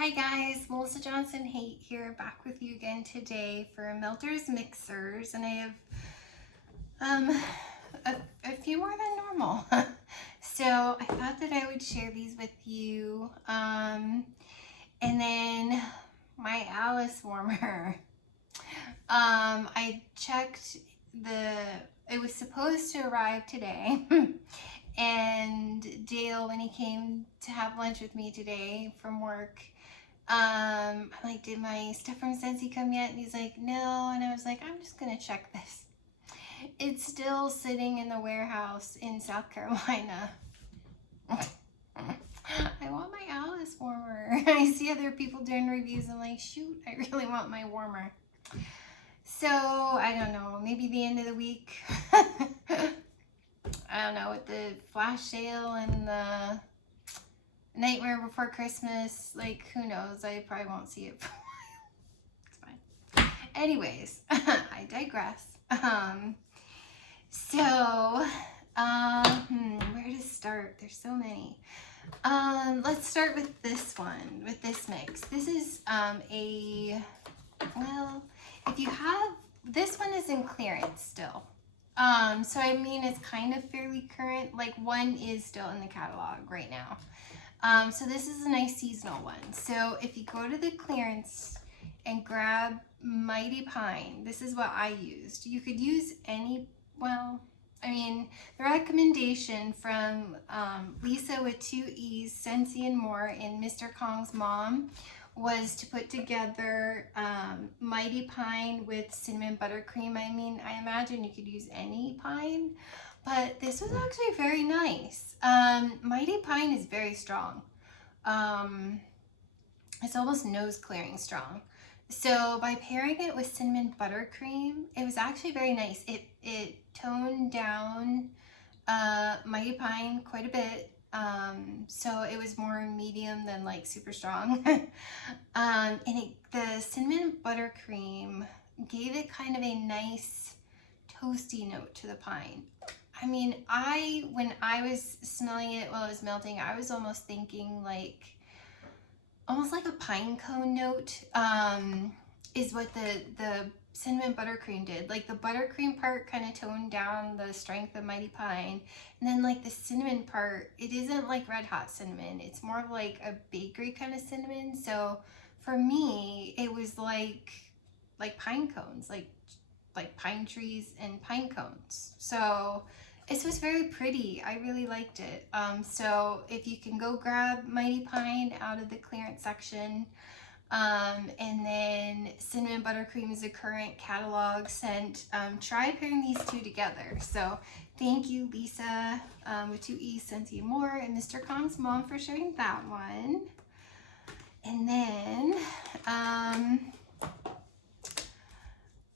Hi guys, Melissa Johnson Haight here, back with you again today for Melter's Mixers, and I have a few more than normal. So I thought that I would share these with you. And then my Alice warmer. I checked it was supposed to arrive today. And Dale, when he came to have lunch with me today from work, I'm like, did my stuff from Scentsy come yet? And he's like, no. And I was like, I'm just gonna check this. It's still sitting in the warehouse in South Carolina. I want my Alice warmer. I see other people doing reviews. I'm like, shoot, I really want my warmer. So I don't know, maybe the end of the week. I don't know, with the flash sale and the Nightmare Before Christmas, like, who knows? I probably won't see it for a while. It's fine. Anyways, I digress. Where to start? There's so many. Let's start with this one, with this mix. This is if you have, this one is in clearance still. So I mean, it's kind of fairly current. Like, one is still in the catalog right now. So this is a nice seasonal one. So if you go to the clearance and grab Mighty Pine, this is what I used. You could use any, the recommendation from Lisa with 2 E's, Scentsy and more, in Mr. Kong's mom was to put together Mighty Pine with cinnamon buttercream. I mean, I imagine you could use any pine, but this was actually very nice. Mighty Pine is very strong. It's almost nose clearing strong. So by pairing it with cinnamon buttercream, it was actually very nice. It toned down Mighty Pine quite a bit. So it was more medium than like super strong. The cinnamon buttercream gave it kind of a nice toasty note to the pine. I mean, when I was smelling it while it was melting, I was almost thinking almost like a pine cone note, is what the cinnamon buttercream did. Like, the buttercream part kind of toned down the strength of Mighty Pine, and then like the cinnamon part, it isn't like red hot cinnamon, it's more of like a bakery kind of cinnamon. So for me, it was like pine cones, like pine trees and pine cones. So this was very pretty. I really liked it. So if you can go grab Mighty Pine out of the clearance section, and then cinnamon buttercream is a current catalog scent, try pairing these two together. So thank you, Lisa, with 2 E's, Scentsy and more, and Mr. Kong's mom for sharing that one. And then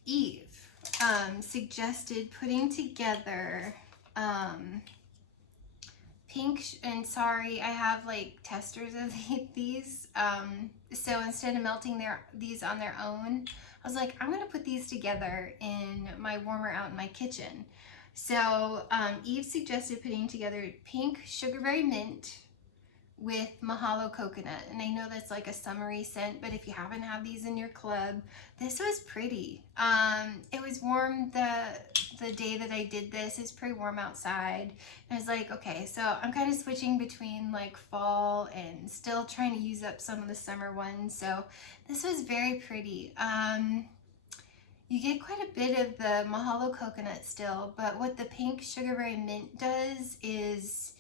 Eve suggested putting together pink, and sorry, I have like testers of these. So instead of melting these on their own, I was like, I'm gonna put these together in my warmer out in my kitchen. So Eve suggested putting together pink sugarberry mint with mahalo coconut, and I know that's like a summery scent, but if you happen to have these in your club, this was pretty. It was warm the day that I did this. It's pretty warm outside, and I was like, okay, so I'm kind of switching between like fall and still trying to use up some of the summer ones. So this was very pretty. You get quite a bit of the mahalo coconut still, but what the pink sugarberry mint does is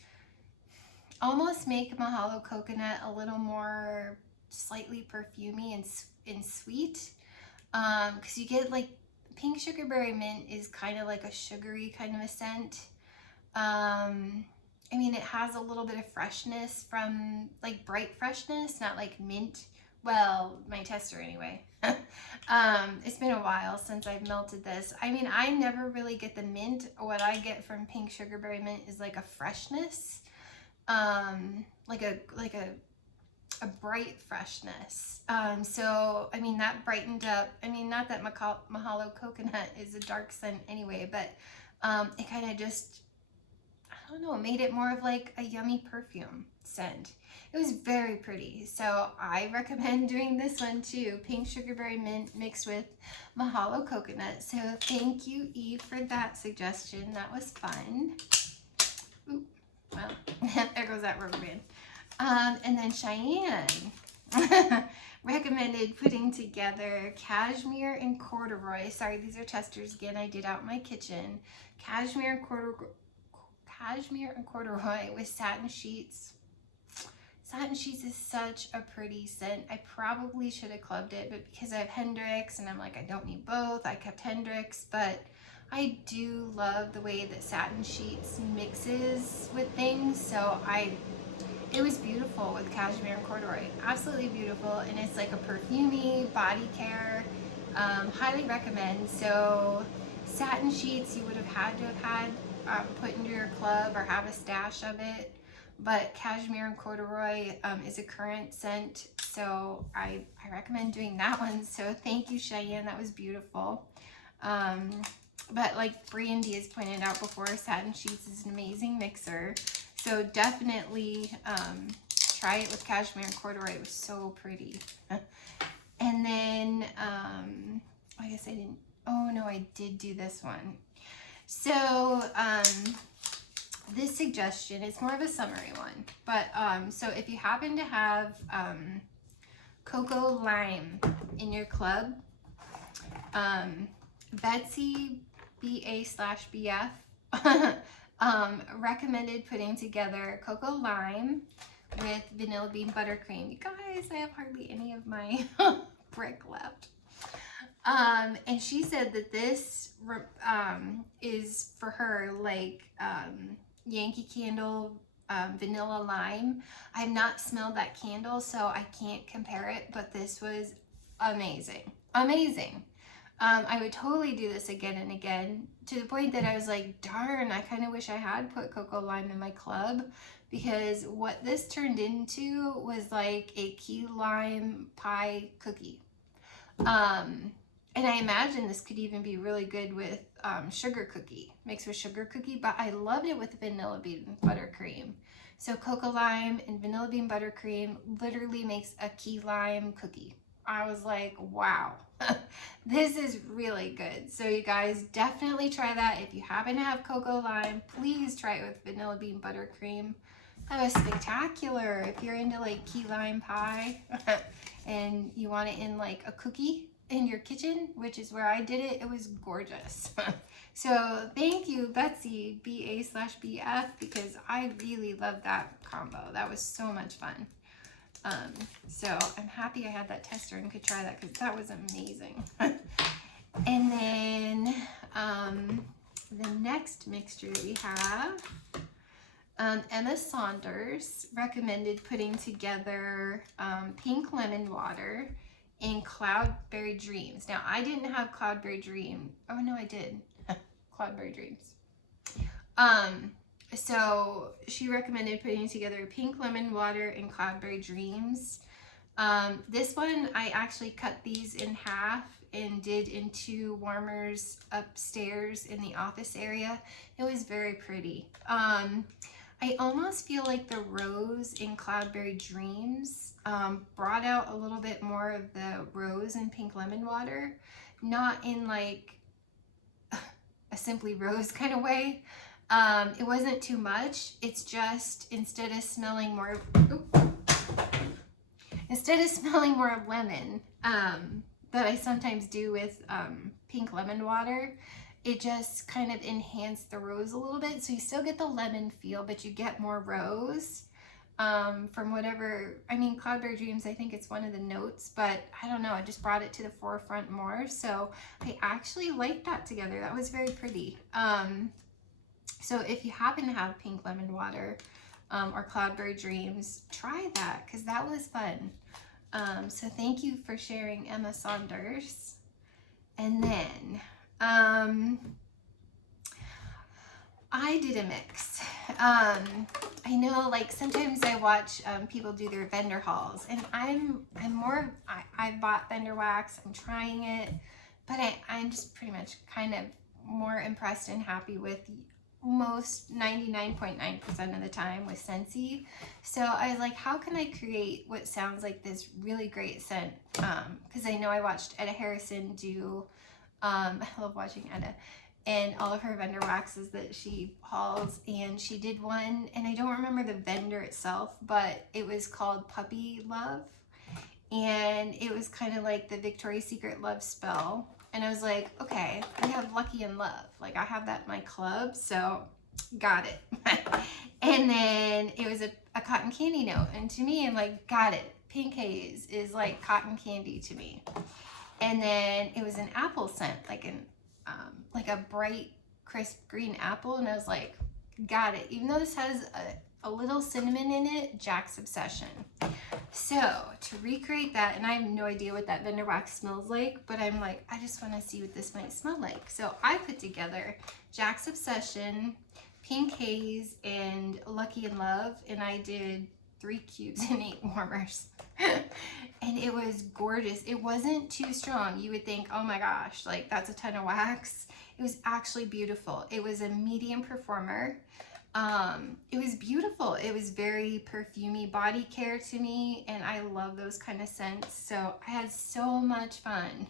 almost make mahalo coconut a little more slightly perfumey and sweet, because you get like pink sugarberry mint is kind of like a sugary kind of a scent. I mean, it has a little bit of freshness from like bright freshness, not like mint. Well, my tester anyway. It's been a while since I've melted this. I mean, I never really get the mint. What I get from pink sugarberry mint is like a freshness, like a bright freshness. So I mean, that brightened up. I mean, not that mahalo coconut is a dark scent anyway, but it kind of just, I I don't know, it made it more of like a yummy perfume scent. It was very pretty. So I recommend doing this one too. Pink sugarberry mint mixed with mahalo coconut. So thank you, Eve, for that suggestion. That was fun. Ooh, well, there goes that rubber band. And then Cheyenne recommended putting together cashmere and corduroy. Sorry, these are testers again. I did out in my kitchen. Cashmere and corduroy with satin sheets. Satin sheets is such a pretty scent. I probably should have clubbed it, but because I have Hendrix and I'm like, I don't need both, I kept Hendrix, but I do love the way that satin sheets mixes with things. So it was beautiful with cashmere and corduroy. Absolutely beautiful. And it's like a perfumey body care. Highly recommend. So satin sheets you would have had put into your club or have a stash of it. But cashmere and corduroy is a current scent. So I recommend doing that one. So thank you, Cheyenne. That was beautiful. But like Brandy has pointed out before, satin sheets is an amazing mixer. So definitely try it with cashmere and corduroy. It was so pretty. And then, I guess I didn't, oh no, I did do this one. So this suggestion is more of a summary one. But so if you happen to have cocoa lime in your club, Betsy BA/BF recommended putting together cocoa lime with vanilla bean buttercream. You guys, I have hardly any of my brick left. And she said that this is for her like Yankee Candle vanilla lime. I've not smelled that candle, so I can't compare it, but this was amazing. Amazing. I would totally do this again and again, to the point that I was like, darn, I kind of wish I had put cocoa lime in my club, because what this turned into was like a key lime pie cookie. And I imagine this could even be really good with sugar cookie, mixed with sugar cookie, but I loved it with vanilla bean buttercream. So cocoa lime and vanilla bean buttercream literally makes a key lime cookie. I was like, wow, this is really good. So you guys definitely try that. If you happen to have cocoa lime, please try it with vanilla bean buttercream. That was spectacular. If you're into like key lime pie and you want it in like a cookie in your kitchen, which is where I did it, it was gorgeous. So thank you, Betsy BA/BF, because I really loved that combo. That was so much fun. So I'm happy I had that tester and could try that, because that was amazing. And then the next mixture that we have, Emma Saunders recommended putting together pink lemon water and Cloudberry Dreams. Now I didn't have Cloudberry Dream. Oh no, I did. Cloudberry Dreams. So she recommended putting together pink lemon water and Cloudberry Dreams. This one, I actually cut these in half and did in 2 warmers upstairs in the office area. It was very pretty. I almost feel like the rose in Cloudberry Dreams brought out a little bit more of the rose and pink lemon water, not in like a simply rose kind of way. It wasn't too much. It's just instead of smelling more of lemon that I sometimes do with pink lemon water, it just kind of enhanced the rose a little bit. So you still get the lemon feel, but you get more rose from whatever. I mean, Cloudberry Dreams, I think it's one of the notes, but I don't know, it just brought it to the forefront more. So I actually liked that together. That was very pretty. So if you happen to have pink lemon water or Cloudberry Dreams, try that, because that was fun. So thank you for sharing, Emma Saunders. And then I did a mix. I know, like, sometimes I watch people do their vendor hauls, and I bought vendor wax. I'm trying it, but I'm just pretty much kind of more impressed and happy with most 99.9% of the time with Scentsy. So I was like, how can I create what sounds like this really great scent? Because I know I watched Etta Harrison do, I love watching Etta, and all of her vendor waxes that she hauls, and she did one, and I don't remember the vendor itself, but it was called Puppy Love, and it was kind of like the Victoria's Secret love spell. And I was like, okay, I have Lucky in Love. Like, I have that in my club, so got it. And then it was a cotton candy note. And to me, I'm like, got it. Pink Haze is like cotton candy to me. And then it was an apple scent, like a bright, crisp green apple. And I was like, got it. Even though this has a little cinnamon in it, Jack's Obsession. So to recreate that, and I have no idea what that vendor wax smells like, but I'm like, I just want to see what this might smell like. So I put together Jack's Obsession, Pink Haze, and Lucky in Love, and I did 3 cubes and 8 warmers. And it was gorgeous. It wasn't too strong. You would think, oh my gosh, like that's a ton of wax. It was actually beautiful. It was a medium performer. It was beautiful. It was very perfumey body care to me, and I love those kind of scents. So I had so much fun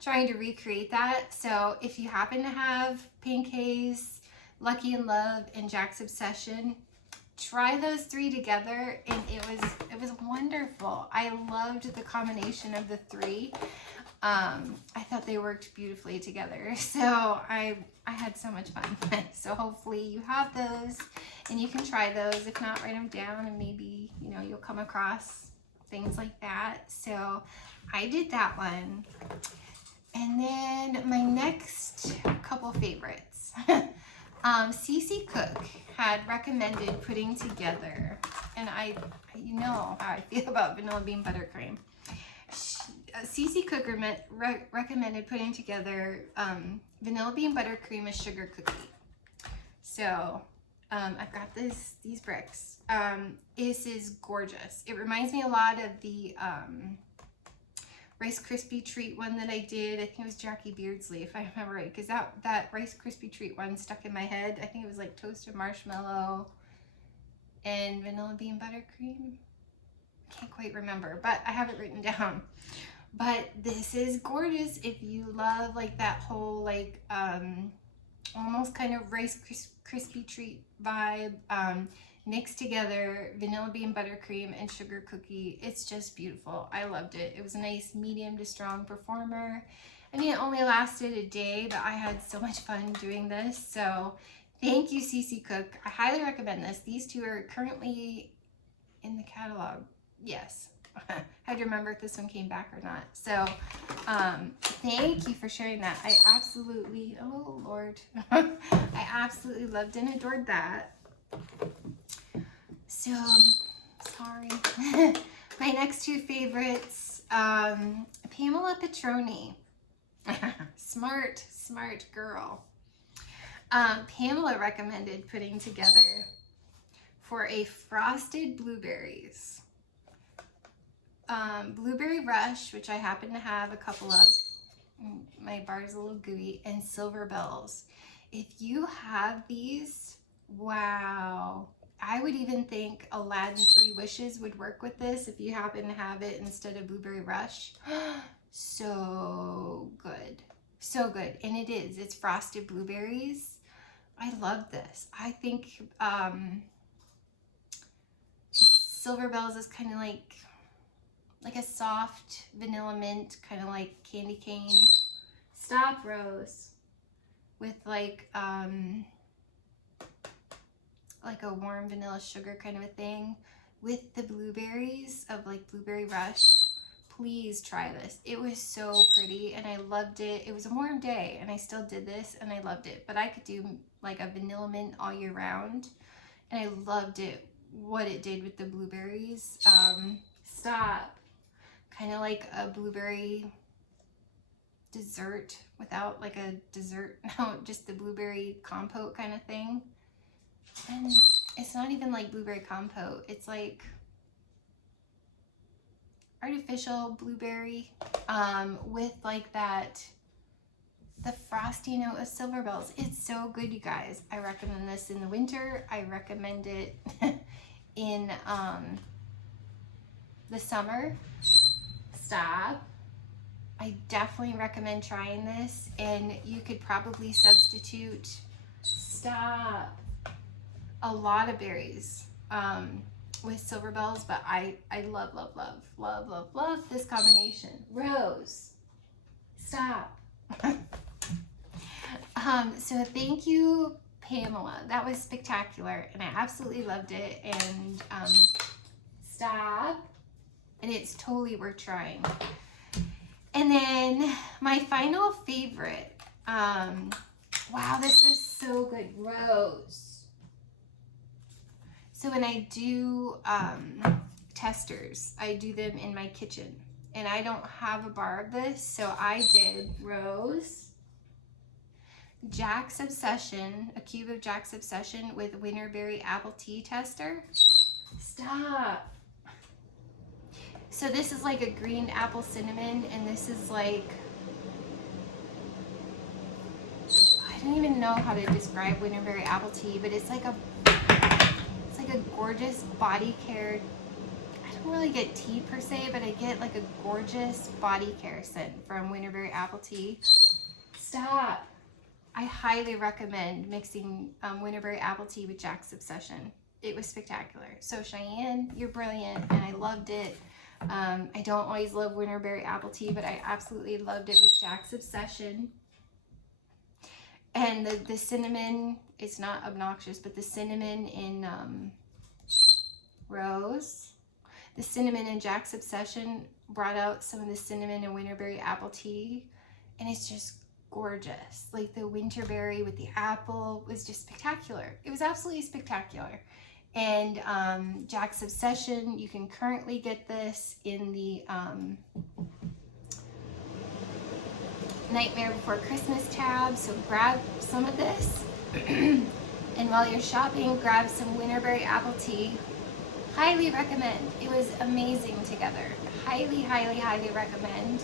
trying to recreate that. So if you happen to have Pink Haze, Lucky in Love, and Jack's Obsession, try those 3 together, and it was wonderful. I loved the combination of the 3. I thought they worked beautifully together. So I had so much fun. So hopefully you have those and you can try those. If not, write them down, and maybe, you know, you'll come across things like that. So I did that one. And then my next couple favorites. Cece Cook had recommended putting together, and you know how I feel about vanilla bean buttercream. Cece Cook recommended putting together vanilla bean buttercream and sugar cookie. So I've got these bricks. This is gorgeous. It reminds me a lot of the Rice Krispie treat one that I did. I think it was Jackie Beardsley, if I remember right, because that Rice Krispie treat one stuck in my head. I think it was like toasted marshmallow and vanilla bean buttercream. Can't quite remember, but I have it written down. But this is gorgeous if you love like that whole like almost kind of Rice Krispie treat vibe, mixed together vanilla bean buttercream and sugar cookie. It's just beautiful. I loved it. It was a nice medium to strong performer. I mean, it only lasted a day, but I had so much fun doing this. So thank you, Cece Cook. I highly recommend this. These 2 are currently in the catalog. Yes. I had to remember if this one came back or not. So thank you for sharing that. I absolutely, oh Lord, I absolutely loved and adored that. So sorry. My next 2 favorites, Pamela Petroni. Smart girl. Pamela recommended putting together for a frosted blueberries. Blueberry Rush, which I happen to have a couple of. My bar is a little gooey, and Silver Bells. If you have these, wow. I would even think Aladdin 3 Wishes would work with this if you happen to have it instead of Blueberry Rush. So good. So good. And it is. It's frosted blueberries. I love this. I think Silver Bells is kind of like a soft vanilla mint, kind of like candy cane. Stop, Rose. With like a warm vanilla sugar kind of a thing with the blueberries of like Blueberry Rush. Please try this. It was so pretty and I loved it. It was a warm day and I still did this and I loved it. But I could do like a vanilla mint all year round, and I loved it, what it did with the blueberries. Stop. Kind of like a blueberry dessert without like a dessert, no, just the blueberry compote kind of thing. And it's not even like blueberry compote. It's like artificial blueberry with like that the frosty note of Silver Bells. It's so good, you guys. I recommend this in the winter. I recommend it in the summer. Stop. I definitely recommend trying this, and you could probably substitute, stop, a lot of berries with Silver Bells, but I love, love, love, love, love, love this combination. Rose, stop. So thank you, Pamela. That was spectacular, and I absolutely loved it. And stop. And it's totally worth trying. And then my final favorite. Wow, this is so good. Rose. So when I do testers, I do them in my kitchen. And I don't have a bar of this, so I did Rose, Jack's Obsession, a cube of Jack's Obsession with Winterberry Apple Tea Tester. Stop. So this is like a green apple cinnamon, and this is like, I don't even know how to describe Winterberry apple tea, but it's like a gorgeous body care. I don't really get tea per se, but I get like a gorgeous body care scent from Winterberry apple tea. Stop. I highly recommend mixing Winterberry apple tea with Jack's Obsession. It was spectacular. So Cheyenne, you're brilliant, and I loved it. I don't always love Winterberry apple tea, but I absolutely loved it with Jack's Obsession. And the cinnamon, it's not obnoxious, but the cinnamon in Rose, the cinnamon in Jack's Obsession brought out some of the cinnamon in Winterberry apple tea, and it's just gorgeous. Like the Winterberry with the apple was just spectacular. It was absolutely spectacular. And Jack's Obsession, you can currently get this in the Nightmare Before Christmas tab, so grab some of this. And while you're shopping, grab some Winterberry apple tea. Highly recommend. It was amazing together. Highly, highly, highly recommend.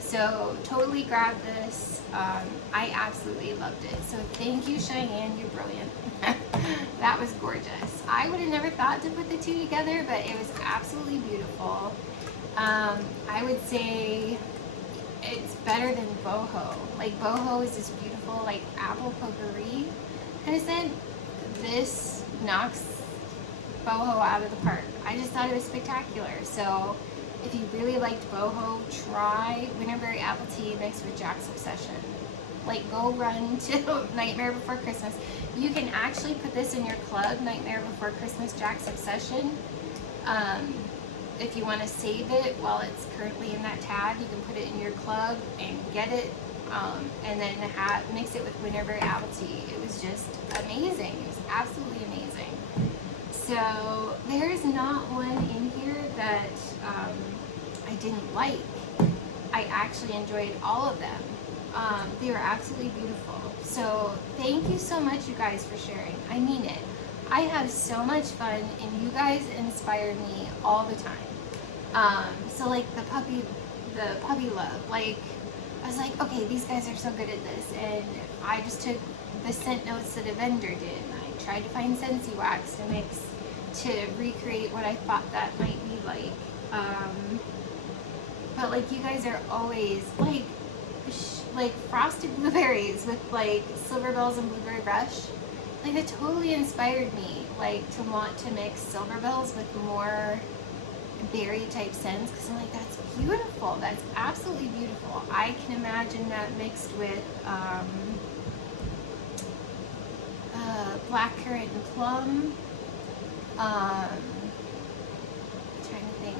So totally grab this. I absolutely loved it. So thank you, Cheyenne. You're brilliant. That was gorgeous. I would have never thought to put the two together, but it was absolutely beautiful. I would say it's better than boho. Like boho is this beautiful like apple potpourri kind of scent. This knocks boho out of the park. I just thought it was spectacular. So if you really liked boho, try Winterberry apple tea mixed with Jack's Obsession. Like go run to Nightmare Before Christmas. You can actually put this in your club, Nightmare Before Christmas Jack's Obsession. If you want to save it while it's currently in that tab, you can put it in your club and get it, and then mix it with Winterberry apple tea. It was just amazing. It was absolutely amazing. So there's not one in here that I didn't like. I actually enjoyed all of them. They were absolutely beautiful. So thank you so much, you guys, for sharing. I mean it. I have so much fun, and you guys inspire me all the time. So like the puppy love, like I was like, okay, these guys are so good at this, and I just took the scent notes that a vendor did, and I tried to find Scentsy wax to mix to recreate what I thought that might be like. But like you guys are always like frosted blueberries with like Silver Bells and Blueberry Rush. Like it totally inspired me like to want to mix Silver Bells with more berry type scents, because I'm like, that's beautiful. That's absolutely beautiful. I can imagine that mixed with blackcurrant and plum. Trying to think.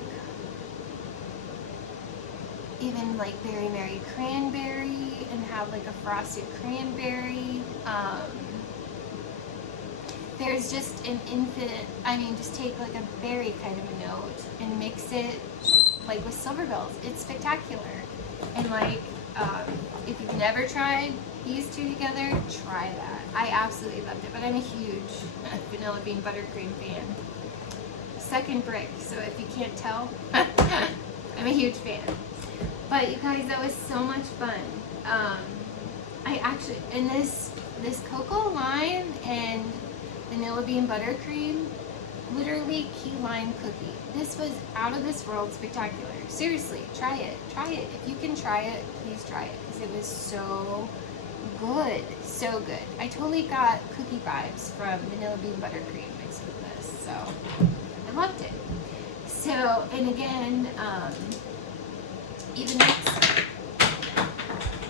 Even like Berry Mary Cranberry, and have like a frosted cranberry. There's just an infinite, I mean, just take like a berry kind of a note and mix it like with Silver Bells. It's spectacular. And like, if you've never tried these two together, try that. I absolutely loved it, but I'm a huge vanilla bean buttercream fan. Second brick, so if you can't tell, I'm a huge fan. But you guys, that was so much fun. I actually, and this cocoa lime and vanilla bean buttercream, literally key lime cookie. This was out of this world spectacular. Seriously, try it. Try it. If you can try it, please try it, because it was so good. So good. I totally got cookie vibes from vanilla bean buttercream mixed with this. So I loved it. So, and again, even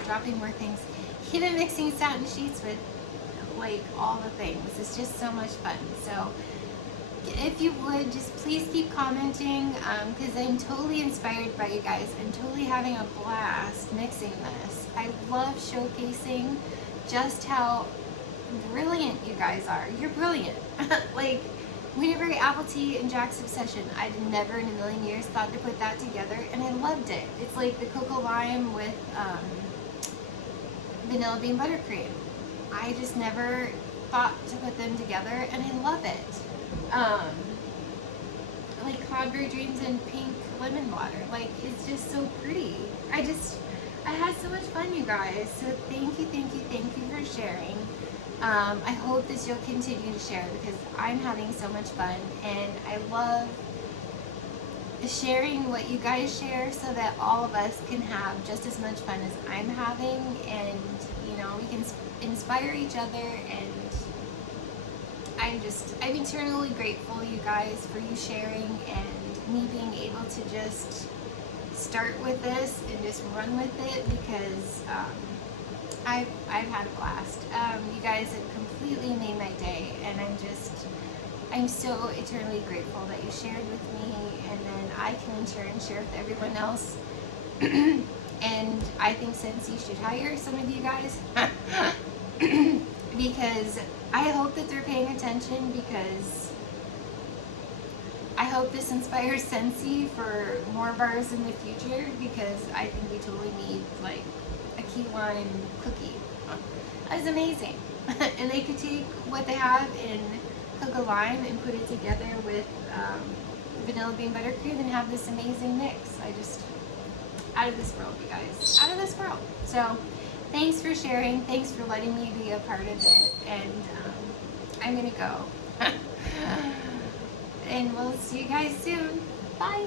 dropping more things. Even mixing satin sheets with like all the things. It's just so much fun. So if you would, just please keep commenting, because I'm totally inspired by you guys. I'm totally having a blast mixing this. I love showcasing just how brilliant you guys are. You're brilliant. Like, Winterberry Apple Tea and Jack's Obsession. I'd never in a million years thought to put that together, and I loved it. It's like the cocoa lime with vanilla bean buttercream. I just never thought to put them together, and I love it. Like cloudberry dreams and pink lemon water. Like, it's just so pretty. I had so much fun, you guys. So thank you for sharing. I hope that you'll continue to share, because I'm having so much fun, and I love sharing what you guys share so that all of us can have just as much fun as I'm having, and you know, we can inspire each other. And I'm eternally grateful, you guys, for you sharing and me being able to just start with this and just run with it, because I've had a blast. You guys have completely made my day, and I'm so eternally grateful that you shared with me, and then I can in turn share with everyone else. And I think Scentsy should hire some of you guys because I hope that they're paying attention, because I hope this inspires Scentsy for more bars in the future, because I think we totally need like a key lime cookie. That's amazing. And they could take what they have in cocoa lime and put it together with vanilla bean buttercream and have this amazing mix. Out of this world, you guys. Out of this world. So thanks for sharing. Thanks for letting me be a part of it. And I'm going to go. And we'll see you guys soon. Bye.